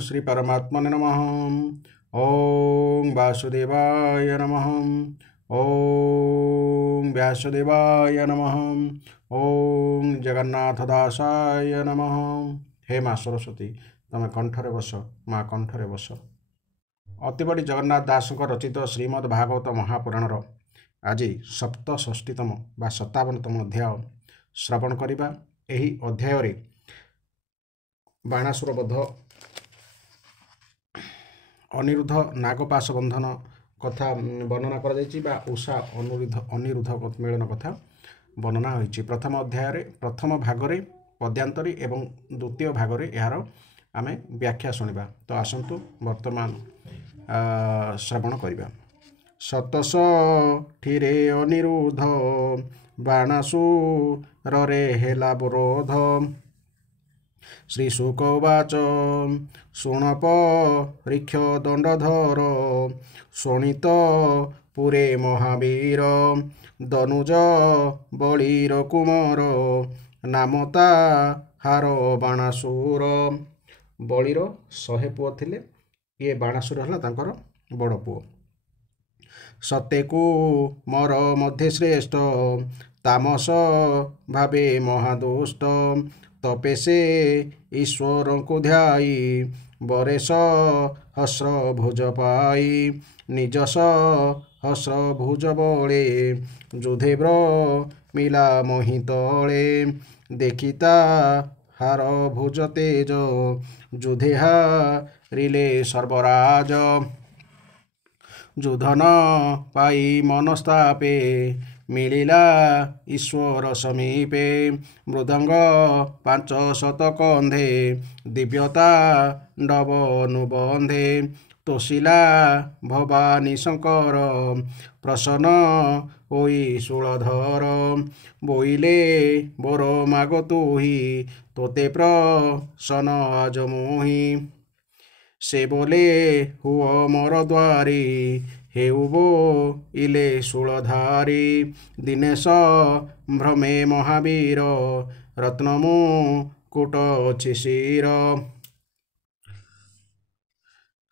श्री परमात्मने नमः। ओं वासुदेवाय नमः। ओं व्यासदेवाय नमः। ओं जगन्नाथदासाय नमः। हे माँ सरस्वती तमे कंठरे बस, माँ कंठरे बस। अतिबड़ी जगन्नाथ दास रचित श्रीमद् भागवत महापुराणर आज सप्तषष्टीतम बा 57तम अध्याय श्रवण करिबा। एही अध्याय रे बाणासुर बध, अनिरुद्ध नागपाश बंधन कथा वर्णना कर जायछि बा उषा अनिरुद्ध मिलन कथा वर्णना होइछि। प्रथम अध्याय रे प्रथम भाग रे पद्यांतरी एवं द्वितीय भाग रे यार आमे व्याख्या सुनिबा। तो आसंतु वर्तमान श्रवण करिबा। शतषठीरे अनिरुद्ध बाणासुर रे हेला विरोध। श्री शुक उवाच शुण परीक्ष दंडधर शोणित पुरे महावीर। दनुज बळीर कुमार नामता हार बाणासुर। बळीर 100 पुओ थिले, ये बाणासुर हला तांकर बड़ पुओ। सतेकु मर मध्य श्रेष्ठ तामस भावे महादुष्ट। तपेसे ईश्वर को ध्याई बरेश हस्र भुज पाई। निजस हस्र भुज बळे जुधेब्र मिला मोहितळे। देखिता हार भुज तेज जुधे हारिले सर्वराज। जुधन पाई मनस्तापे मिलिला ईश्वर समीपे। मृदंग 500 कंधे दिव्यता डब अनुबंधे। तोषिला भवानी शंकर प्रसन्न होई शूलधर। बोइले बोर माग तुही तोते प्रसन्न आज मोही। से बोले हुओ मोर द्वारी हेउबो इले शूलधारी। दिनेश भ्रमे महावीर रत्नमु कुट अछि शिर।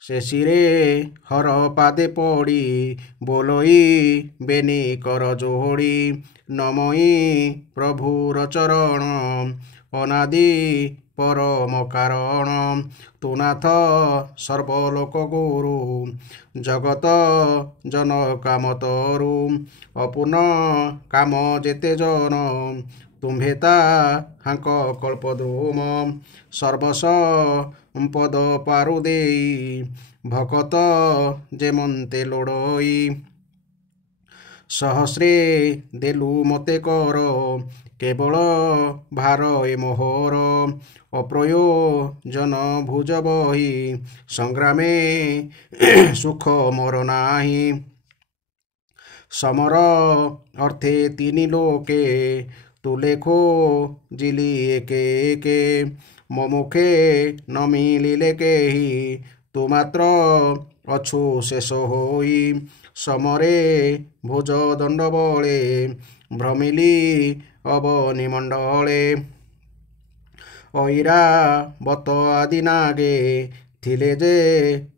से शिरे हर पादे पड़ी बोलोई बेनी कर जोड़ी। नमोई प्रभुर चरण अनादि परम कारण। तु नाथ सर्वलोक गुरु जगत जन काम तरु। अपूर्ण काम जेते जन तुम्भेता हांक कल्पद्रुम। सर्वसंपद पारु देई भकत जेमन्ते लोड़ई। सहस्रे देलु मते कर केवल भार ए मोहर। अप्रयोजन भुज बही संग्रामे सुख मोर नाही। समर अर्थे 3 लोके तु लेखो जिली एके एके। मो मुखे न मिलिले केही तु मात्र अछु शेष होई। समरे भुज दंड बळे भ्रमिली अवनि मंडले। ऐरावत आदि नागे थिले जे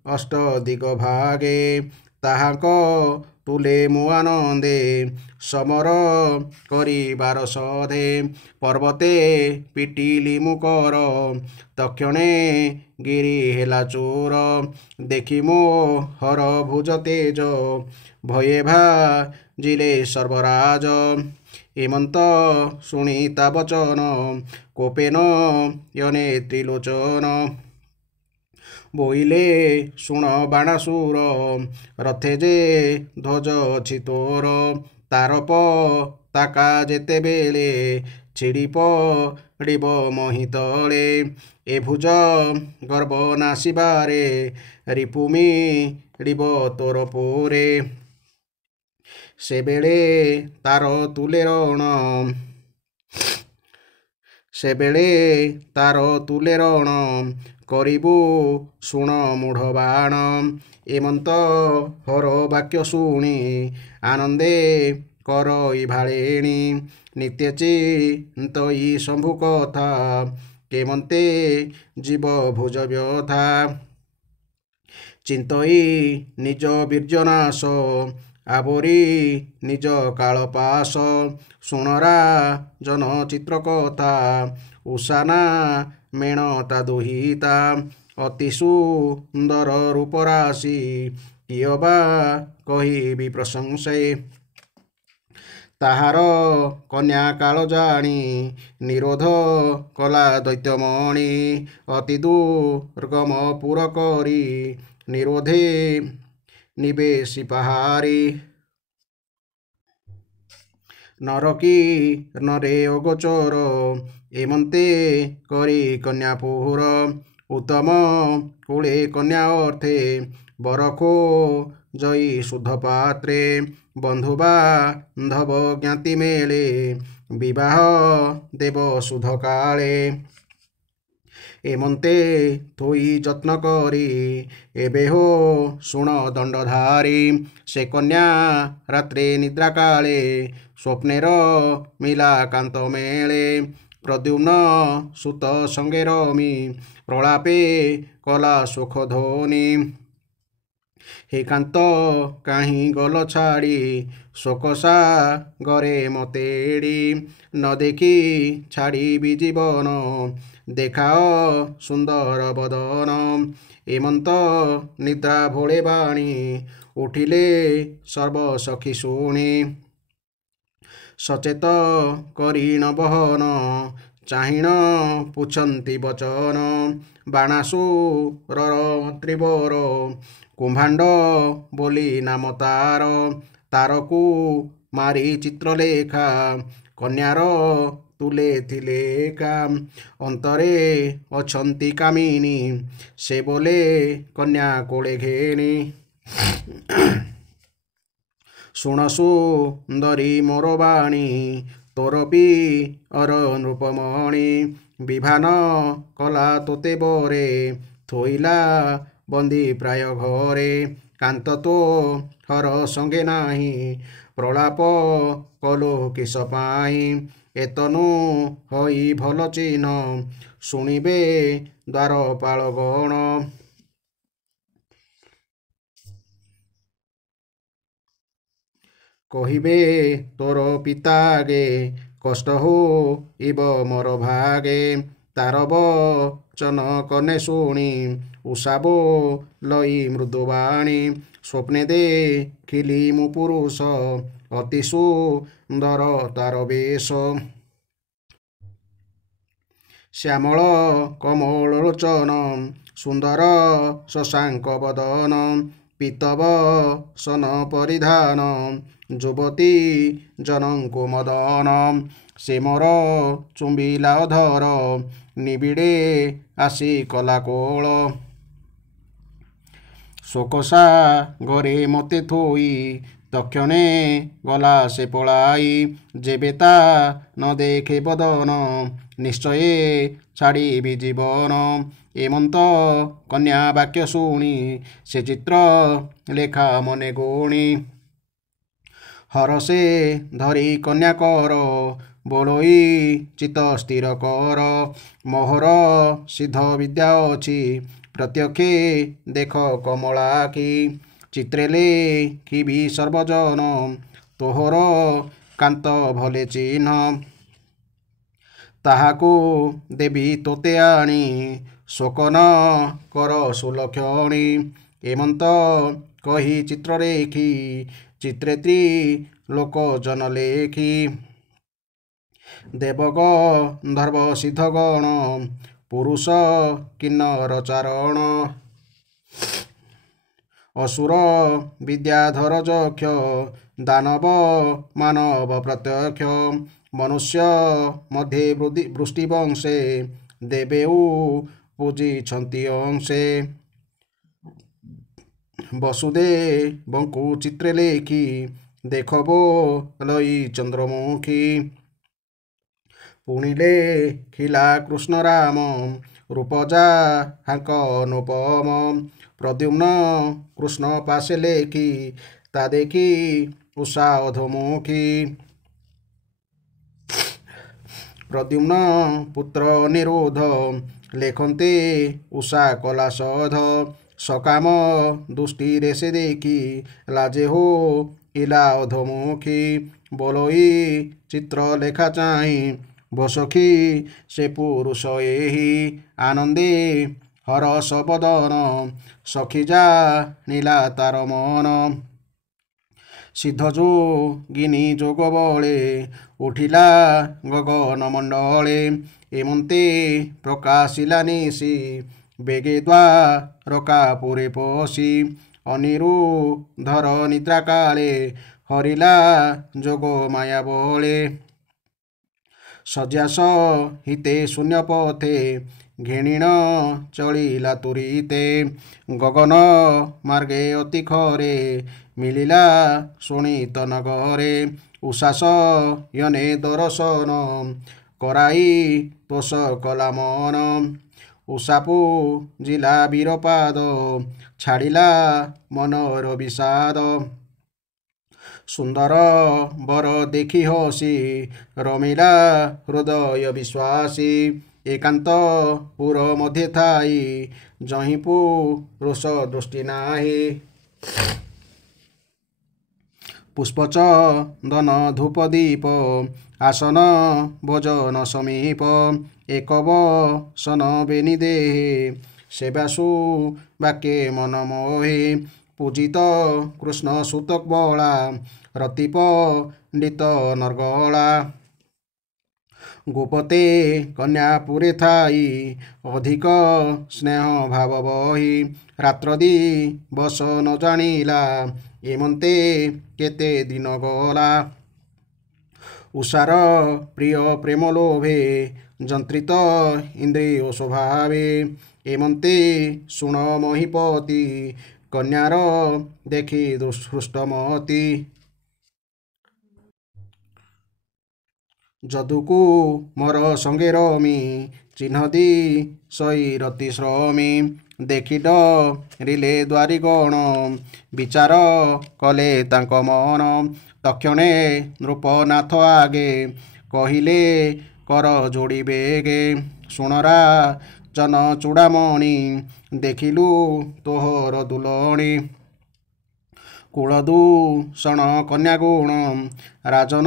अष्ट दिग भागे। ताहाक तुले मु आनंदे समर करिबार सधे। पर्वते पिटिली मुकर तक्षणे गिरी हेला चोर। देखि मो हर भुज तेज भये भाजिले सर्वराज। हेमंत शुणिता वचन कोपेन यने त्रिलोचन। बोइले शुण बाणासुर रथे जे ध्वज अछि तोर। तार पताका जेते बेले छिड़ी पड़िब मोहितळे। ए भुज गर्भ नासिबारे रिपुमी रिब तोर पोरे। से बेले तार तुले रण करिबु शुण मूढ़ बाण। एमंत हर वाक्य शुणी आनंदे करई भाळेणी। नित्य चिन्तई शंभु कथा କେମନ୍ତେ ଜୀବ ଭୁଜ ବ୍ୟଥା ଚିନ୍ତଇ ନିଜ ବୀର୍ଯ୍ୟନାଶ ଆବୋରି ନିଜ କାଳପାଶ ଶୁଣରା ଜନଚିତ୍ର କଥା ଉଷାନା ମେଣତା ଦୁହିତା ଅତି ସୁନ୍ଦର ରୂପରାଶି କିଏ ବା କହିବି ପ୍ରଶଂସେ ତାହାର କନ୍ୟା କାଳ ଜାଣି ନିରୋଧ କଲା ଦୈତ୍ୟମଣି ଅତି ଦୁର୍ଗମ ପୁର କରି ନିରୋଧେ ନିବେଶି ପାହାରି ନରକି ନରେ ଅଗୋଚର ଏମନ୍ତେ କରି କନ୍ୟାପୁର ଉତ୍ତମ କୂଳେ କନ୍ୟା ଅର୍ଥେ ବରଖୋ ଜୟୀ ଶୁଦ୍ଧ ପାତ୍ରେ ବନ୍ଧୁ ବାନ୍ଧବ ଜ୍ଞାତି ମେଳେ ବିବାହ ଦେବ ଶୁଦ୍ଧ କାଳେ ଏମନ୍ତେ ଥୋଇ ଯତ୍ନ କରି ଏବେ ହୋ ଶୁଣ ଦଣ୍ଡଧାରୀ ସେ କନ୍ୟା ରାତ୍ରେ ନିଦ୍ରା କାଳେ ସ୍ୱପ୍ନେର ମିଲା କାନ୍ତ ମେଳେ ପ୍ରଦ୍ୟୁମ୍ନ ସୁତ ସଙ୍ଗେ ରମି ପ୍ରଳାପେ କଲା ସୁଖ ଧ୍ୱନି ହେ କାନ୍ତ କାହିଁ ଗଲ ଛାଡ଼ି ଶୋକସା ଗରେ ମତେଡ଼ି ନ ଦେଖି ଛାଡ଼ିବି ଜୀବନ ଦେଖାଅ ସୁନ୍ଦର ବଦନ ଏମନ୍ତ ନିଦ୍ରା ଭୋଳେ ବାଣୀ ଉଠିଲେ ସର୍ବସଖୀ ଶୁଣି ସଚେତ କରି ନ ବହନ ଚାହିଣ ପୁଛନ୍ତି ବଚନ ବାଣାସୁରର ତ୍ରିବର କୁମ୍ଭାଣ୍ଡ ବୋଲି ନାମ ତାରକୁ ମାରି ଚିତ୍ରଲେଖା କନ୍ୟାର ତୁଲେ ଥିଲେ ଏକା ଅନ୍ତରେ ଅଛନ୍ତି କାମିନୀ ସେ ବୋଲେ କନ୍ୟା କୋଳେ ଘେନି ଶୁଣ ସୁନ୍ଦରୀ ମୋର ବାଣୀ ତୋର ପିଅର ନୃପମଣି ବିଭାନ କଲା ତୋତେ ବରେ ଥୋଇଲା ବନ୍ଦୀ ପ୍ରାୟ ଘରେ କାନ୍ତ ତୋ ହର ସଙ୍ଗେ ନାହିଁ ପ୍ରଳାପ କଲୁ କିସ ପାଇଁ ଏତନୁ ହଇ ଭଲ ଚିହ୍ନ ଶୁଣିବେ ଦ୍ୱାରପାଳ ଗଣ କହିବେ ତୋର ପିତାଗେ କଷ୍ଟ ହୋଇବ ମୋର ଭାଗେ ତାର ବଚନ କନେ ଶୁଣି ଉଷାବୋ ଲଇ ମୃଦୁବାଣୀ ସ୍ୱପ୍ନେ ଦେଖିଲି ମୁଁ ପୁରୁଷ ଅତି ସୁନ୍ଦର ତାର ବେଶ ଶ୍ୟାମଳ କମଳ ଲୋଚନ ସୁନ୍ଦର ଶଶାଙ୍କ ବଦନ ପୀତବସନ ପରିଧାନ ଯୁବତୀ ଜନଙ୍କୁ ମଦନ ସେ ମୋର ଚୁମ୍ବିଲା ଅଧର ନିବିଡ଼େ ଆସି କଲା କୋଳ ଶୋକସା ଗରେ ମୋତେ ଥୋଇ ତକ୍ଷଣେ ଗଲା ସେ ପଳାଇ ଯେବେ ତା ନ ଦେଖେ ବଦନ ନିଶ୍ଚୟ ଛାଡ଼ିବି ଜୀବନ ଏମନ୍ତ କନ୍ୟା ବାକ୍ୟ ଶୁଣି ସେ ଚିତ୍ର ଲେଖା ମନେ ଗୁଣି ହରସେ ଧରି କନ୍ୟା କର ବୋଳଇ ଚିତ ସ୍ଥିର କର ମୋହର ସିଦ୍ଧ ବିଦ୍ୟା ଅଛି ପ୍ରତ୍ୟକ୍ଷେ ଦେଖ କମଳାକ୍ଷୀ ଚିତ୍ରେ ଲେଖିବି ସର୍ବଜନ ତୋହର କାନ୍ତ ଭଲେ ଚିହ୍ନ ତାହାକୁ ଦେବି ତୋତେ ଆଣି ଶୋକନ କର ସୁଲକ୍ଷଣୀ ଏମନ୍ତ କହି ଚିତ୍ର ଲେଖି ଚିତ୍ରେ ତ୍ରିଲୋକ ଜନ ଲେଖି ଦେବଗନ୍ଧର୍ବ ସିଦ୍ଧଗଣ ପୁରୁଷ କିନ୍ନର ଚାରଣ ଅସୁର ବିଦ୍ୟାଧର ଯକ୍ଷ ଦାନବ ମାନବ ପ୍ରତ୍ୟକ୍ଷ ମନୁଷ୍ୟ ମଧ୍ୟେ ବୃଷ୍ଟି ବଂଶେ ଦେବେଉ ପୂଜିଛନ୍ତି ଅଂଶେ ବସୁଦେବଙ୍କୁ ଚିତ୍ରେ ଲେଖି ଦେଖବୋ ଲଇ ଚନ୍ଦ୍ରମୁଖୀ ପୁଣି ଲେଖିଲା କୃଷ୍ଣ ରାମ ରୂପଜା ହାଙ୍କ ଅନୁପମ ପ୍ରଦ୍ୟୁମ୍ନ କୃଷ୍ଣ ପାଶେ ଲେଖି ତା ଦେଖି ଉଷା ଅଧମୁଖୀ प्रद्युम्न पुत्र निरोध लेखन्ते उषा कला सध सकाम दुष्टि रेसे देखी लाजे हो इला अधमुखी बोलोई चित्र लेखा चाहि बसखी से पुरुष एहि आनंदे हरस बदन सखी जा नीला तार मन सिद्ध जोगिनी जोग बले उठिला गगन मंडले एमंते प्रकाशिला निशि बेगे द्वारका पुरे पशि अनिरुद्धर निद्रा काले हरिला जोग माया बले सज्जा हिते शून्य पथे घेणीण चलिला तुरीते गगन मार्गे अति खरे मिलिला शोणित नगरे उषास यने दर्शन कराई तोष कला मन उषापु जिला वीरपाद छाड़िला मनर विषाद सुंदर बर देखी हसी रमिला हृदय विश्वासी एकांत पुर मध्य थाई जहीं पुरुष दृष्टि नाही पुष्पचंदन धूप दीप आसन भोजन समीप एक सन बेनी देहे सेवासु वाक्ये मन मोहे पूजित कृष्ण सूतक बला रति पंडित नरगला गोपते कन्यापुरे थाई अधिक स्नेह भाव बही रात्र दिवस न जानिला एमंते केते दिन गला उषार प्रिय प्रेम लोभे जंत्रित इंद्रिय स्वभावे एमंते शुण महीपति कन्यार देखी हृष्टमती जदुकु मोर संगे रमी चिन्ह दी सई रति श्रमी देखी डरिले द्वारीगण विचार कले तांक मन तक्षणे नृपनाथ आगे कहिले कर जोड़ी बेगे सुणरा जन चूड़ामणि देखिलु तोहर दुलणी कुलदूषण कन्या गुण राजन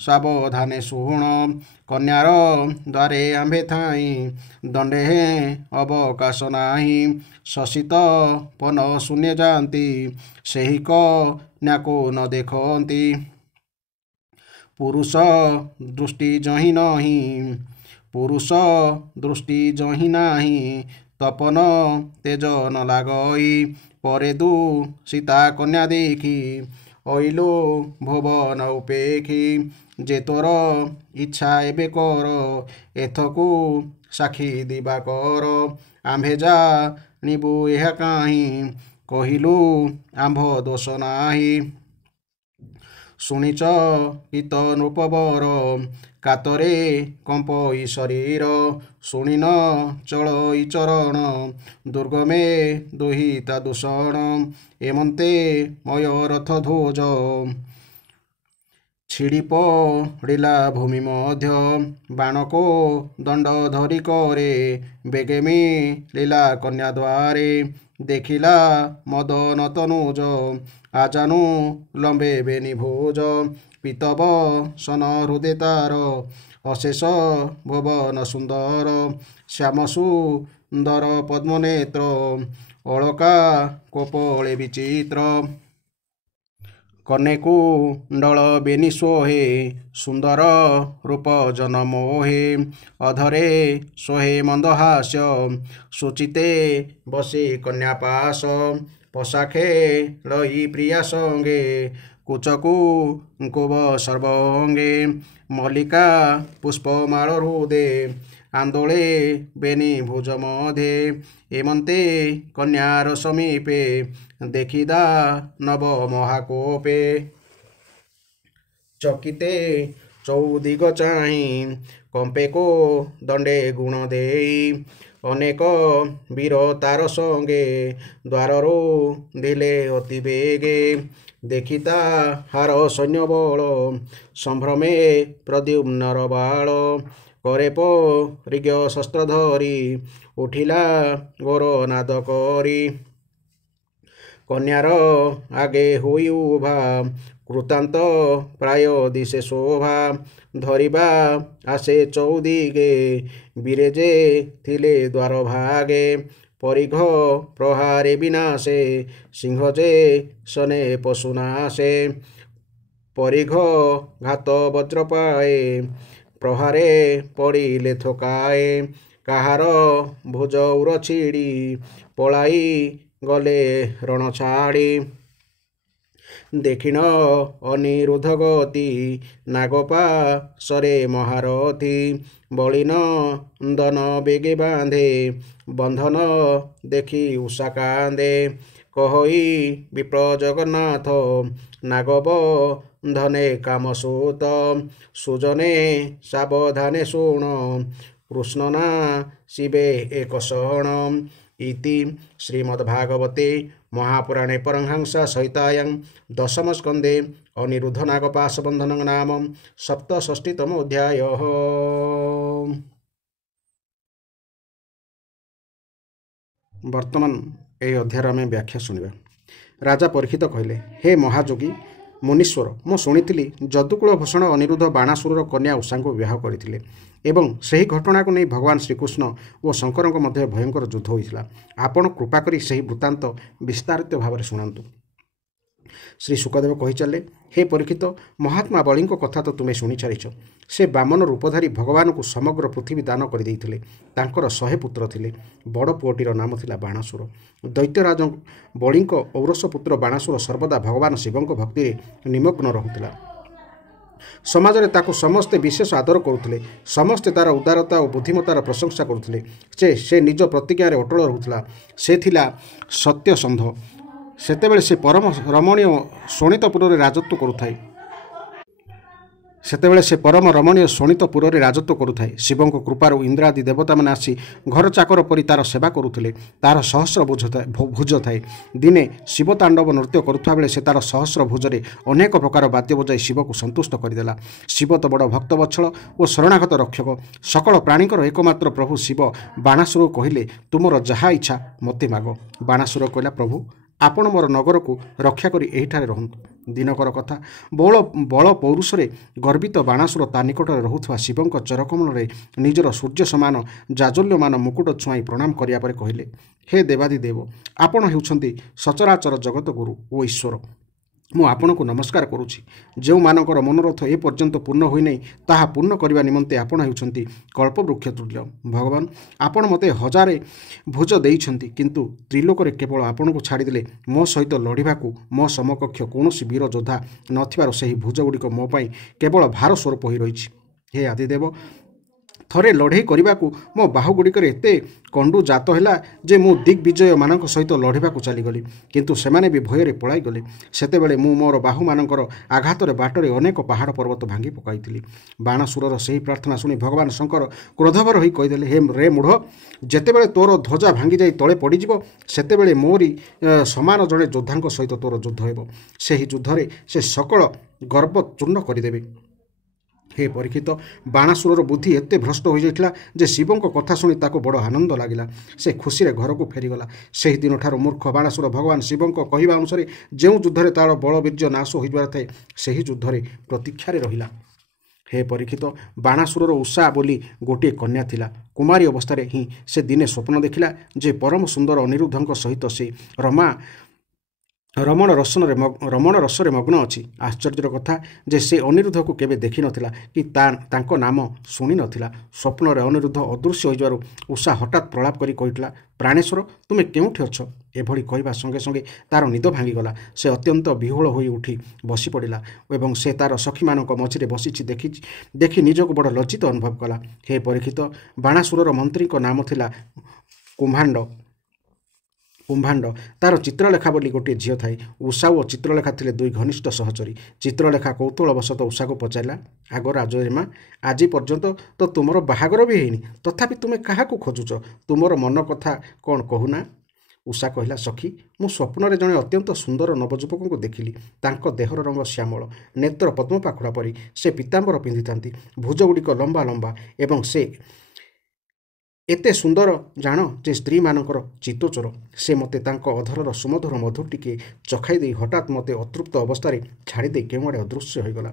सावधाने शुण कन्यार द्वारे आंबे थाई दंडे अवकाश नाही शशित पन शून्य जाती सेही कन्या को न देखती पुरुष दृष्टि जही नहीं पुरुष दृष्टि जही नाही तपन तेज न लागई परे दू सीता कन्या देखी अइलो भुवन उपेखी जे तोर इच्छा एबे कर एथकु साक्षी दिबा कर आंभे जा निबु एहा काहीं कहिलु आंभ दोष नाही शुणिच इत नृपवर कातरे कंपई शरीर शुणिन चलई चरण दुर्गमे दुहिता दूषण एमंते मय रथ ध्वज छिड़ी पड़िला भूमि मध्य बाणको दंड धरी करे बेगेमी लीला कन्या द्वारे देखिला मदन तनुज आजानु लंबे बेनी भोज पीतब सन हृदय तार अशेष भुवन सुंदर श्याम सुंदर पद्मनेत्र अलका कोपले विचित्र कन्याकुंडल बेनी सोहे सुंदर रूप जन मोहे अधरे सोहे मंदहास्य सुचिते बसी कन्या पास पशाखे लई प्रिया संगे कुचकु कुब सर्वंगे मल्लिका पुष्पमाल हृदे आंदोले बेनी भुज मधे एमंते कन्यार समीपे देखिदा नव महाकोपे चकिते चौदिग चाहि कंपे को दंडे गुण देई अनेक वीर तार संगे द्वाररो दिले अति बेगे देखिता हार सैन्य बल संभ्रमे प्रद्युम्नर बाल करे परिज्ञ शस्त्र धरी उठिला गोर नाद करी कन्यार आगे होई उभा कृतांत प्राय दिशे शोभा धरिबा आसे चौदिगे बिरेजे थिले द्वार भागे परिघ प्रहारे विनाशे सिंह जे सने पशुनाशे परिघ घात वज्र पाए प्रहारे पड़िले थकाए काहार भुज उर छिड़ी पलाई गले रण छाड़ी देखिन अनिरुद्ध गति नागपा सरे महारथी बलिन दन बेगे बांधे बंधन देखी उषा कांदे कहई विप्र जगन्नाथ नागब धने कामसूत सुजने सावधाने शुण कृष्णना शिवे एक शरण इति श्रीमद्भागवते महापुराणे परमहंसा संहितायां दशम स्कंदे अनिरुद्ध नागपाशबंधन नाम सप्तषष्टितम अध्यायः। वर्तमान यह अध्याय आम व्याख्या शुणा। राजा परीक्षित कहले, हे महाजोगी मुनीश्वर, मु शुणी जदुकूल भूषण अनिरुद्ध बाणासुरर कन्या उषा को विवाह करते एवं सही घटना को नहीं भगवान श्रीकृष्ण और शंकर मध्य भयंकर युद्ध होता। आपण कृपा करी सही वृत्तांत विस्तारित भाव में शुणातु। श्री सुखदेव कही चले, हे परीक्षित, महात्मा बलिंक कथा तो तुम्हें शुणी सारिछ। से बामन रूपधारी भगवान को समग्र पृथ्वी दान करदेइथिले। तांकर 100 पुत्र थिले। बड़ पुओटीर नाम थिला बाणासुर। दैत्यराज बलिंक औरस पुत्र बाणासुर सर्वदा भगवान शिवंक भक्ति निमग्न रहुथिला। समाज रे ताको समस्ते विशेष आदर करुथिले। समस्ते तार उदारता और बुद्धिमतार प्रशंसा करुथिले। से निज प्रतिज्ञा रे अटल रहुथिला। से थिला सत्यसंध। सेतेबेले से परम रमणीय शोणितपुर रे राजत्व करुथाय। शोणितपुर रे राजत्व करुथाय। शिवंक कृपारू इंद्रादि देवता माने आसी घर चाकर परि तार सेवा करुथिले। तार सहस्र भुज थाए। दिने शिव तांडव नृत्य करुवा बेले से तार सहस्र भुजरे अनेक प्रकार वाद्य बजाई शिव को संतुष्ट करदेला। शिव तो बड़ भक्तवत्सल और शरणागत रक्षक। सकल प्राणीकर एकमात्र प्रभु शिव बाणासुर कहले, तुमर जहा इच्छा मते माग। बाणासुर कहला, प्रभु आपण मोर नगर को रक्षा करी एहिठारे रहंतु। दिनकर कथा। बल पौरुषरे गर्वित बाणासुर ता निकट रहुथवा शिवंक चरकमल रे निजर सूर्य समान जाजल्यमान मुकुट छुआई प्रणाम करिया परे कहिले, हे देवादिदेव, आपण हेउछंती सचराचर जगत गुरु ओ ईश्वर। मु आपण को नमस्कार करुछि। जो मानकर मनोरथ ए पर्यंत पूर्ण होई नै ताहा पूर्ण करबा निमंते आपण हेउछंती कल्पवृक्ष तुल्य। भगवान, आपण मते हजारे भुज देइछंती, किंतु त्रिलोकरे केवल आपण को छाड़ी देले मो सहित लढिबाकू मो समकक्ष कोनोसी वीर योद्धा नथिबार सही भुज गुडिक मो पई केवल भार स्वरूप होई रहिछि। हे आदिदेव, थरे लड़े करने को मो बाहुगुड़िक एत कंडू जात है जे मु दिग्विजय मान सहित लड़ाक चलीगली, किंतु सेमाने भी भयर पलाई गले। सेतेबेले मु मोर बाहु मानकर आघात बाटर अनेक पहाड़ पर्वत भांगी पकाई। बाणासुरर सही प्रार्थना शुणी भगवान शंकर क्रोधवर होई कहीदेले, हे रे मूढ़, जेतेबेले तोर ध्वजा भांगी जाई तले पड़िजिवो सेतेबेले मोरी समान जड़े योद्धा सहित तोर युद्ध हेबो। सेही युद्धरे से सकल गर्व चूर्ण करदेबे। हे परीक्षित, बाणासुरर बुद्धि एते भ्रष्ट हो जाइथिला जे शिवंक कथा शुणी ताको बड़ आनंद लागिला। से खुशी रे घर को फेरीगला। सेही दिन ठार मूर्ख बाणासुर भगवान शिवंक कहिबा अनुसार जो युद्धरे तार बल वीर्य नाश हो जाबार थाए सेही युद्धरे प्रतीक्षारे रहिला। हे परीक्षित, बाणासुरर उषा बोली गोटे कन्या थिला। कुमारी अवस्था ही से दिने स्वप्न देखिला जे परम सुंदर अनिरुद्धंक सहित से रमण रसरे मग्न अच्छी। आश्चर्यर कथा जे से अनिरुद्ध को केबे देखि नथिला कि तांको नाम शुणी नथिला। स्वप्न रे अनिरुद्ध अदृश्य हो जारू उषा हठात प्रलाप करी कहितला, प्राणेश्वर, तुमे केउठी अछ? एभली कहवा संगे संगे तार निद भांगीगला। से अत्यंत विह्वल होई उठी बसी पड़िला एवं से तार सखी मानक मझिरे बसिछि देखि निजको बड़ लज्जित अनुभव कला। हे परीक्षित, बाणासुरर मंत्री को नाम थिला कुंभांड। तार चित्रलेखा बोली गोटे झील थाए। उषा और चित्रलेखा थिले दुई घनिष्ठ सहचरी। चित्रलेखा कौतूहलवशत उषा को पचारा, आग राजमा, आज पर्यंत तो तुमर बाहागर भी हैनी, तथापि तुमे क्या खोजुच? तुमर मन कथा कौन कहूना? ଉଷା କହିଲା, ସଖୀ, ମୁଁ ସ୍ୱପ୍ନରେ ଜଣେ ଅତ୍ୟନ୍ତ ସୁନ୍ଦର ନବଯୁବକଙ୍କୁ ଦେଖିଲି। ତାଙ୍କ ଦେହର ରଙ୍ଗ ଶ୍ୟାମଳ, ନେତ୍ର ପଦ୍ମପାଖୁଡ଼ା ପରି। ସେ ପୀତାମ୍ବର ପିନ୍ଧିଥାନ୍ତି, ଭୁଜଗୁଡ଼ିକ ଲମ୍ବା ଲମ୍ବା, ଏବଂ ସେ ଏତେ ସୁନ୍ଦର ଜାଣ ଯେ ସ୍ତ୍ରୀମାନଙ୍କର ଚିତ୍ତଚୋର। ସେ ମୋତେ ତାଙ୍କ ଅଧରର ସୁମଧୁର ମଧୁ ଟିକିଏ ଚଖାଇ ଦେଇ ହଠାତ୍ ମୋତେ ଅତୃପ୍ତ ଅବସ୍ଥାରେ ଛାଡ଼ିଦେଇ କେଉଁଆଡ଼େ ଅଦୃଶ୍ୟ ହୋଇଗଲା।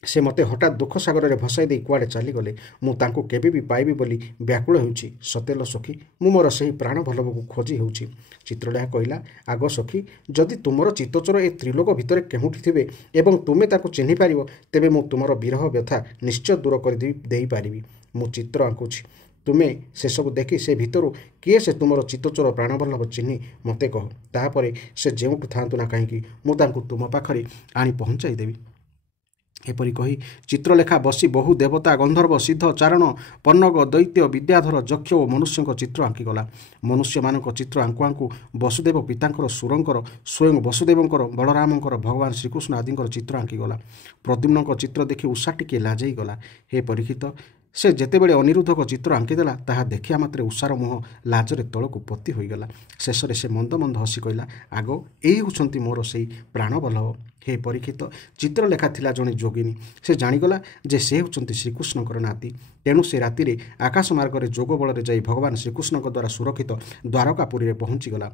ସେ ମୋତେ ହଠାତ୍ ଦୁଃଖ ସାଗରରେ ଭସାଇ ଦେଇ କୁଆଡ଼େ ଚାଲିଗଲେ। ମୁଁ ତାଙ୍କୁ କେବେ ବି ପାଇବି ବୋଲି ବ୍ୟାକୁଳ ହେଉଛି। ସତେଲ ସଖୀ, ମୁଁ ମୋର ସେହି ପ୍ରାଣ ବଲ୍ଲଭକୁ ଖୋଜି ହେଉଛି। ଚିତ୍ରଲେଖା କହିଲା, ଆଗ ସଖୀ, ଯଦି ତୁମର ଚିତ୍ତଚୋର ଏ ତ୍ରିଲୋକ ଭିତରେ କେଉଁଠି ଥିବେ ଏବଂ ତୁମେ ତାକୁ ଚିହ୍ନିପାରିବ, ତେବେ ମୁଁ ତୁମର ବିରହ ବ୍ୟଥା ନିଶ୍ଚୟ ଦୂର କରି ଦେଇପାରିବି। ମୁଁ ଚିତ୍ର ଆଙ୍କୁଛି, ତୁମେ ସେସବୁ ଦେଖି ସେ ଭିତରୁ କିଏ ସେ ତୁମର ଚିତ୍ତଚୋର ପ୍ରାଣବଲ୍ଲଭ ଚିହ୍ନି ମୋତେ କହ। ତାପରେ ସେ ଯେଉଁଠୁ ଥାଆନ୍ତୁ ନା କାହିଁକି, ମୁଁ ତାଙ୍କୁ ତୁମ ପାଖରେ ଆଣି ପହଞ୍ଚାଇ ଦେବି। ଏପରି କହି ଚିତ୍ରଲେଖା ବସି ବହୁ ଦେବତା, ଗନ୍ଧର୍ବ, ସିଦ୍ଧ, ଚାରଣ, ପନ୍ନଗ, ଦୈତ୍ୟ, ବିଦ୍ୟାଧର, ଯକ୍ଷ ଓ ମନୁଷ୍ୟଙ୍କ ଚିତ୍ର ଆଙ୍କିଗଲା। ମନୁଷ୍ୟମାନଙ୍କ ଚିତ୍ର ଆଙ୍କୁ ଆଙ୍କୁ ବସୁଦେବ ପିତାଙ୍କର, ସୁରଙ୍କର, ସ୍ୱୟଂ ବସୁଦେବଙ୍କର, ବଳରାମଙ୍କର, ଭଗବାନ ଶ୍ରୀକୃଷ୍ଣ ଆଦିଙ୍କର ଚିତ୍ର ଆଙ୍କିଗଲା। ପ୍ରଦ୍ୟୁମ୍ନଙ୍କ ଚିତ୍ର ଦେଖି ଉଷା ଟିକିଏ ଲାଜେଇ ଗଲା। ହେ ପରୀକ୍ଷିତ, ସେ ଯେତେବେଳେ ଅନିରୁଦ୍ଧଙ୍କ ଚିତ୍ର ଆଙ୍କିଦେଲା, ତାହା ଦେଖିବା ମାତ୍ରେ ଉଷାର ମୁହଁ ଲାଜରେ ତଳକୁ ପୋତି ହୋଇଗଲା। ଶେଷରେ ସେ ମନ୍ଦ ମନ୍ଦ ହସି କହିଲା, ଆଗ ଏଇ ହେଉଛନ୍ତି ମୋର ସେଇ ପ୍ରାଣବଲ୍ଲଭ। ହେ ପରୀକ୍ଷିତ, ଚିତ୍ରଲେଖା ଥିଲା ଜଣେ ଯୋଗିନୀ। ସେ ଜାଣିଗଲା ଯେ ସେ ହେଉଛନ୍ତି ଶ୍ରୀକୃଷ୍ଣଙ୍କର ନାତି। ତେଣୁ ସେ ରାତିରେ ଆକାଶ ମାର୍ଗରେ ଯୋଗ ବଳରେ ଯାଇ ଭଗବାନ ଶ୍ରୀକୃଷ୍ଣଙ୍କ ଦ୍ୱାରା ସୁରକ୍ଷିତ ଦ୍ୱାରକାପୁରୀରେ ପହଞ୍ଚିଗଲା।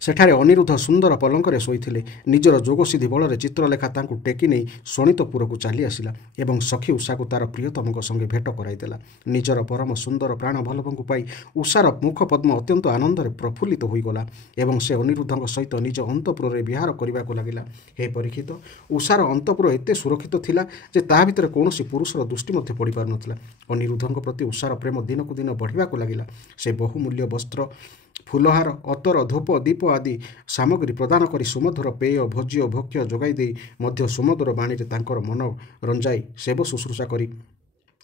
ସେଠାରେ ଅନିରୁଦ୍ଧ ସୁନ୍ଦର ପଲଙ୍କରେ ଶୋଇଥିଲେ। ନିଜର ଯୋଗସିଦ୍ଧି ବଳରେ ଚିତ୍ରଲେଖା ତାଙ୍କୁ ଟେକି ନେଇ ଶୋଣିତପୁରକୁ ଚାଲି ଆସିଲା ଏବଂ ସଖୀ ଉଷାକୁ ତାର ପ୍ରିୟତମଙ୍କ ସଙ୍ଗେ ଭେଟ କରାଇଦେଲା। ନିଜର ପରମ ସୁନ୍ଦର ପ୍ରାଣ ବଲ୍ଲଭଙ୍କୁ ପାଇ ଉଷାର ମୁଖ ପଦ୍ମ ଅତ୍ୟନ୍ତ ଆନନ୍ଦରେ ପ୍ରଫୁଲ୍ଲିତ ହୋଇଗଲା ଏବଂ ସେ ଅନିରୁଦ୍ଧଙ୍କ ସହିତ ନିଜ ଅନ୍ତଃପୁରରେ ବିହାର କରିବାକୁ ଲାଗିଲା। ହେ ପରୀକ୍ଷିତ, ଉଷାର ଅନ୍ତଃପୁର ଏତେ ସୁରକ୍ଷିତ ଥିଲା ଯେ ତାହା ଭିତରେ କୌଣସି ପୁରୁଷର ଦୃଷ୍ଟି ମଧ୍ୟ ପଡ଼ିପାରୁନଥିଲା। ଅନିରୁଦ୍ଧଙ୍କ ପ୍ରତି ଉଷାର ପ୍ରେମ ଦିନକୁ ଦିନ ବଢ଼ିବାକୁ ଲାଗିଲା। ସେ ବହୁମୂଲ୍ୟ ବସ୍ତ୍ର, ଫୁଲହାର, ଅତର, ଧୂପ, ଦୀପ ଆଦି ସାମଗ୍ରୀ ପ୍ରଦାନ କରି ସୁମଧୁର ପେୟ, ଭୋଜ୍ୟ, ଭକ୍ଷ୍ୟ ଯୋଗାଇ ଦେଇ ମଧ୍ୟ ସୁମଧୁର ବାଣୀରେ ତାଙ୍କର ମନ ରଞ୍ଜାଇ ସେବ ଶୁଶ୍ରୂଷା କରି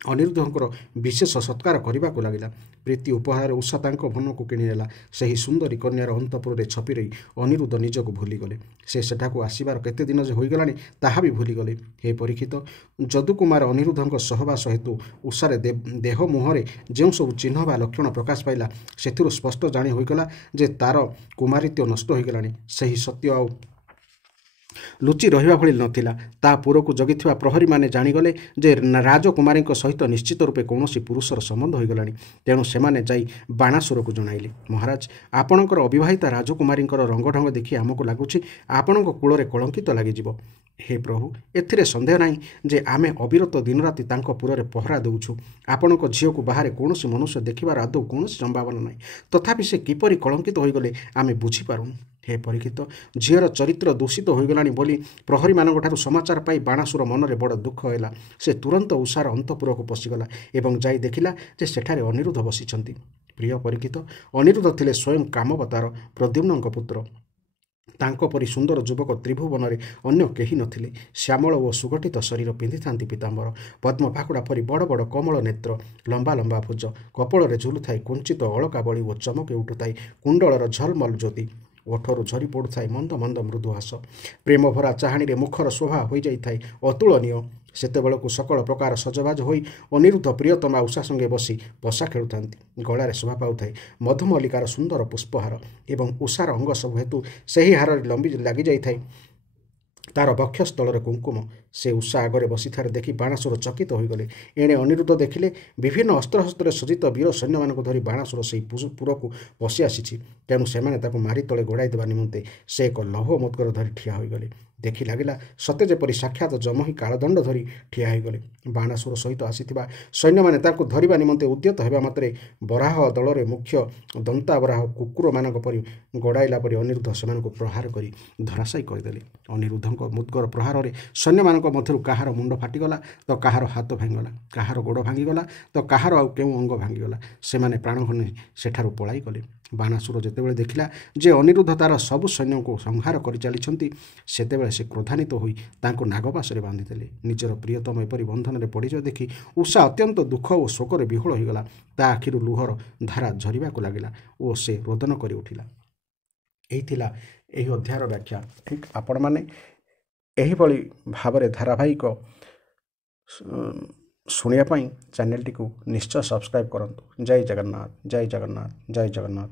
ଅନିରୁଦ୍ଧଙ୍କର ବିଶେଷ ସତ୍କାର କରିବାକୁ ଲାଗିଲା। ପ୍ରୀତି ଉପହାରରେ ଉଷା ତାଙ୍କ ମନକୁ କିଣିନେଲା। ସେହି ସୁନ୍ଦରୀ କନ୍ୟାର ଅନ୍ତଃପୁରରେ ଛପି ରହି ଅନିରୁଦ୍ଧ ନିଜକୁ ଭୁଲିଗଲେ। ସେ ସେଠାକୁ ଆସିବାର କେତେ ଦିନ ଯେ ହୋଇଗଲାଣି ତାହା ବି ଭୁଲିଗଲେ। ହେ ପରୀକ୍ଷିତ, ଯଦୁକୁମାର ଅନିରୁଦ୍ଧଙ୍କ ସହବାସ ହେତୁ ଉଷାର ଦେହ ମୁହଁରେ ଯେଉଁ ସବୁ ଚିହ୍ନ ବା ଲକ୍ଷଣ ପ୍ରକାଶ ପାଇଲା, ସେଥିରୁ ସ୍ପଷ୍ଟ ଜାଣି ହୋଇଗଲା ଯେ ତାର କୁମାରିତ୍ୱ ନଷ୍ଟ ହୋଇଗଲାଣି। ସେହି ସତ୍ୟ ଆଉ ଲୁଚି ରହିବା ଭଳି ନଥିଲା। ତା ପୁରକୁ ଜଗିଥିବା ପ୍ରହରୀମାନେ ଜାଣିଗଲେ ଯେ ରାଜକୁମାରୀଙ୍କ ସହିତ ନିଶ୍ଚିତ ରୂପେ କୌଣସି ପୁରୁଷର ସମ୍ବନ୍ଧ ହୋଇଗଲାଣି। ତେଣୁ ସେମାନେ ଯାଇ ବାଣାସୁରକୁ ଜଣାଇଲେ, ମହାରାଜ, ଆପଣଙ୍କର ଅବିବାହିତା ରାଜକୁମାରୀଙ୍କର ରଙ୍ଗଢଙ୍ଗ ଦେଖି ଆମକୁ ଲାଗୁଛି ଆପଣଙ୍କ କୂଳରେ କଳଙ୍କିତ ଲାଗିଯିବ। ହେ ପ୍ରଭୁ, ଏଥିରେ ସନ୍ଦେହ ନାହିଁ ଯେ ଆମେ ଅବିରତ ଦିନରାତି ତାଙ୍କ ପୁରରେ ପହରା ଦେଉଛୁ। ଆପଣଙ୍କ ଝିଅକୁ ବାହାରେ କୌଣସି ମନୁଷ୍ୟ ଦେଖିବାର ଆଦୌ କୌଣସି ସମ୍ଭାବନା ନାହିଁ। ତଥାପି ସେ କିପରି କଳଙ୍କିତ ହୋଇଗଲେ ଆମେ ବୁଝିପାରୁନୁ। ହେ ପରୀକ୍ଷିତ, ଝିଅର ଚରିତ୍ର ଦୂଷିତ ହୋଇଗଲାଣି ବୋଲି ପ୍ରହରୀମାନଙ୍କଠାରୁ ସମାଚାର ପାଇ ବାଣାସୁର ମନରେ ବଡ଼ ଦୁଃଖ ହେଲା। ସେ ତୁରନ୍ତ ଉଷାର ଅନ୍ତଃପୁରକୁ ପଶିଗଲା ଏବଂ ଯାଇ ଦେଖିଲା ଯେ ସେଠାରେ ଅନିରୁଦ୍ଧ ବସିଛନ୍ତି। ପ୍ରିୟ ପରୀକ୍ଷିତ, ଅନିରୁଦ୍ଧ ଥିଲେ ସ୍ୱୟଂ କାମବତାର ପ୍ରଦ୍ୟୁମ୍ନଙ୍କ ପୁତ୍ର। ତାଙ୍କ ପରି ସୁନ୍ଦର ଯୁବକ ତ୍ରିଭୁବନରେ ଅନ୍ୟ କେହି ନଥିଲେ। ଶ୍ୟାମଳ ଓ ସୁଗଠିତ ଶରୀର, ପିନ୍ଧିଥାନ୍ତି ପୀତାମ୍ବର, ପଦ୍ମ ପାଖୁଡ଼ା ପରି ବଡ଼ ବଡ଼ କୋମଳ ନେତ୍ର, ଲମ୍ବା ଲମ୍ବା ଭୁଜ, କପଳରେ ଝୁଲୁଥାଏ କୁଞ୍ଚିତ ଅଳକାବଳି ଓ ଚମକି ଉଠୁଥାଏ କୁଣ୍ଡଳର ଝଲମଲ ଜ୍ୟୋତି। ଓଠରୁ ଝରି ପଡ଼ୁଥାଏ ମନ୍ଦ ମନ୍ଦ ମୃଦୁ ହାସ। ପ୍ରେମଭରା ଚାହାଣୀରେ ମୁଖର ଶୋଭା ହୋଇଯାଇଥାଏ ଅତୁଳନୀୟ। ସେତେବେଳକୁ ସକଳ ପ୍ରକାର ସଜବାଜ ହୋଇ ଅନିରୁଦ୍ଧ ପ୍ରିୟତମା ଉଷା ସଙ୍ଗେ ବସି ପଶା ଖେଳୁଥାନ୍ତି। ଗଳାରେ ଶୋଭା ପାଉଥାଏ ମଧୁମଲ୍ଲିକାର ସୁନ୍ଦର ପୁଷ୍ପହାର ଏବଂ ଉଷାର ଅଙ୍ଗ ସବୁ ହେତୁ ସେହି ହାରରେ ଲାଗିଯାଇଥାଏ ତାର ବକ୍ଷସ୍ଥଳରେ କୁଙ୍କୁମ। ସେ ଉଷା ଆଗରେ ବସିଠାରେ ଦେଖି ବାଣାସୁର ଚକିତ ହୋଇଗଲେ। ଏଣେ ଅନିରୁଦ୍ଧ ଦେଖିଲେ ବିଭିନ୍ନ ଅସ୍ତ୍ରଶସ୍ତ୍ରରେ ସଜ୍ଜିତ ବୀର ସୈନ୍ୟମାନଙ୍କୁ ଧରି ବାଣାସୁର ସେହି ପୁରକୁ ପଶି ଆସିଛି। ତେଣୁ ସେମାନେ ତାକୁ ମାରି ତଳେ ଗୋଡ଼ାଇ ଦେବା ନିମନ୍ତେ ସେ ଏକ ଲୌହ ମୁଦ୍ଗର ଧରି ଠିଆ ହୋଇଗଲେ। ଦେଖି ଲାଗିଲା ସତେ ଯେପରି ସାକ୍ଷାତ ଯମ ହିଁ କାଳଦଣ୍ଡ ଧରି ଠିଆ ହୋଇଗଲେ। ବାଣାସୁର ସହିତ ଆସିଥିବା ସୈନ୍ୟମାନେ ତାଙ୍କୁ ଧରିବା ନିମନ୍ତେ ଉଦ୍ୟତ ହେବା ମାତ୍ରେ ବରାହ ଦଳରେ ମୁଖ୍ୟ ଦନ୍ତାବରାହ କୁକୁରମାନଙ୍କ ପରି ଗୋଡ଼ାଇଲା ପରି ଅନିରୁଦ୍ଧ ସେମାନଙ୍କୁ ପ୍ରହାର କରି ଧରାଶାୟୀ କରିଦେଲେ। ଅନିରୁଦ୍ଧଙ୍କ ମୁଦ୍ଗର ପ୍ରହାରରେ ସୈନ୍ୟମାନଙ୍କ ମଧ୍ୟରୁ କାହାର ମୁଣ୍ଡ ଫାଟିଗଲା ତ କାହାର ହାତ ଭାଙ୍ଗିଗଲା, କାହାର ଗୋଡ଼ ଭାଙ୍ଗିଗଲା ତ କାହାର ଆଉ କେଉଁ ଅଙ୍ଗ ଭାଙ୍ଗିଗଲା। ସେମାନେ ପ୍ରାଣହନି ସେଠାରୁ ପଳାଇଗଲେ। ବାଣାସୁର ଯେତେବେଳେ ଦେଖିଲା ଯେ ଅନିରୁଦ୍ଧ ତାର ସବୁ ସୈନ୍ୟଙ୍କୁ ସଂହାର କରିଚାଲିଛନ୍ତି, ସେତେବେଳେ ସେ କ୍ରୋଧାନ୍ୱିତ ହୋଇ ତାଙ୍କୁ ନାଗପାଶରେ ବାନ୍ଧିଦେଲେ। ନିଜର ପ୍ରିୟତମ ଏପରି ବନ୍ଧନରେ ପଡ଼ିଯିବା ଦେଖି ଉଷା ଅତ୍ୟନ୍ତ ଦୁଃଖ ଓ ଶୋକରେ ବିହ୍ୱଳ ହୋଇଗଲା। ତା ଆଖିରୁ ଲୁହର ଧାରା ଝରିବାକୁ ଲାଗିଲା ଓ ସେ ରୋଦନ କରି ଉଠିଲା। ଏହି ଥିଲା ଏହି ଅଧ୍ୟାୟର ବ୍ୟାଖ୍ୟା। ଠିକ୍ ଆପଣମାନେ ଏହିଭଳି ଭାବରେ ଧାରାବାହିକ ଶୁଣିବା ପାଇଁ ଚ୍ୟାନେଲଟିକୁ ନିଶ୍ଚୟ ସବସ୍କ୍ରାଇବ୍ କରନ୍ତୁ। ଜୟ ଜଗନ୍ନାଥ, ଜୟ ଜଗନ୍ନାଥ, ଜୟ ଜଗନ୍ନାଥ।